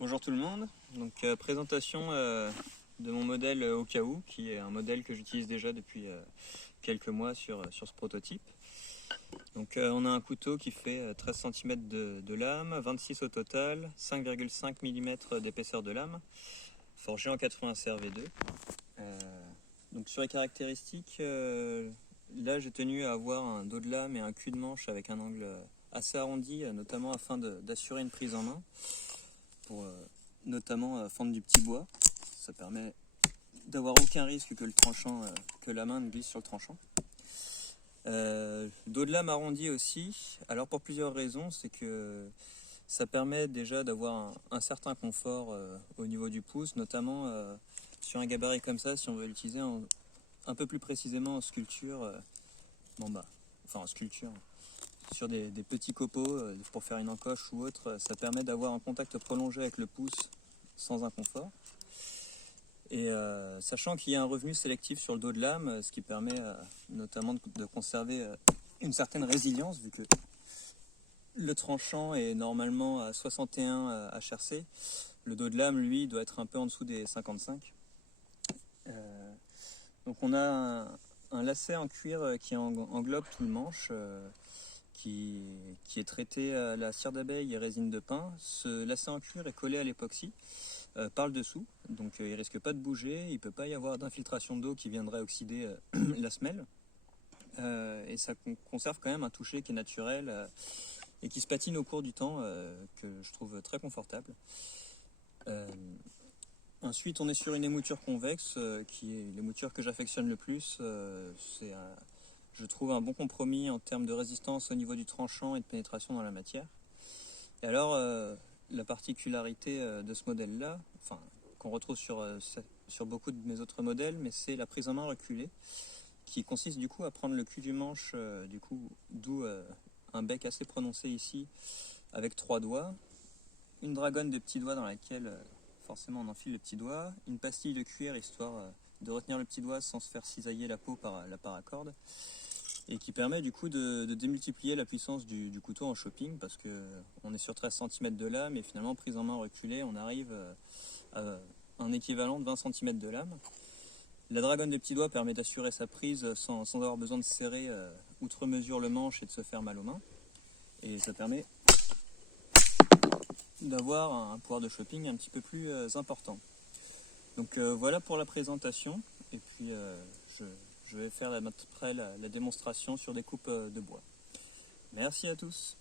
Bonjour tout le monde, donc présentation de mon modèle Okaou, qui est un modèle que j'utilise déjà depuis quelques mois sur ce prototype. Donc on a un couteau qui fait 13 cm de lame, 26 au total, 5,5 mm d'épaisseur de lame, forgé en 80 CRV2. Donc sur les caractéristiques, là j'ai tenu à avoir un dos de lame et un cul de manche avec un angle assez arrondi, notamment afin d'assurer une prise en main. Pour notamment fendre du petit bois. Ça permet d'avoir aucun risque que que la main ne glisse sur le tranchant. Dos de lame arrondi aussi, alors pour plusieurs raisons, c'est que ça permet déjà d'avoir un certain confort au niveau du pouce, notamment sur un gabarit comme ça, si on veut l'utiliser un peu plus précisément en sculpture, en sculpture, sur des petits copeaux pour faire une encoche ou autre, ça permet d'avoir un contact prolongé avec le pouce sans inconfort. Et sachant qu'il y a un revenu sélectif sur le dos de lame, ce qui permet notamment de conserver une certaine résilience, vu que le tranchant est normalement à 61 HRC, le dos de lame lui doit être un peu en dessous des 55. Donc on a un lacet en cuir qui englobe tout le manche, qui est traité à la cire d'abeille et résine de pin. Ce lacet en cuir est collé à l'époxy par le dessous, donc il risque pas de bouger, il peut pas y avoir d'infiltration d'eau qui viendrait oxyder la semelle, et ça conserve quand même un toucher qui est naturel et qui se patine au cours du temps, que je trouve très confortable. Ensuite on est sur une émouture convexe, qui est l'émouture que j'affectionne le plus. Je trouve un bon compromis en termes de résistance au niveau du tranchant et de pénétration dans la matière. Et alors, la particularité de ce modèle-là, qu'on retrouve sur beaucoup de mes autres modèles, mais c'est la prise en main reculée, qui consiste du coup à prendre le cul du manche, d'où un bec assez prononcé ici, avec 3 doigts, une dragonne de petits doigts dans laquelle forcément on enfile le petit doigt, une pastille de cuir histoire de retenir le petit doigt sans se faire cisailler la peau par la paracorde, et qui permet du coup de démultiplier la puissance du couteau en shopping, parce qu'on est sur 13 cm de lame et finalement prise en main reculée on arrive à un équivalent de 20 cm de lame. La dragonne des petits doigts permet d'assurer sa prise sans avoir besoin de serrer outre mesure le manche et de se faire mal aux mains, et ça permet d'avoir un pouvoir de shopping un petit peu plus important. Donc voilà pour la présentation, et puis je vais faire après la démonstration sur des coupes de bois. Merci à tous.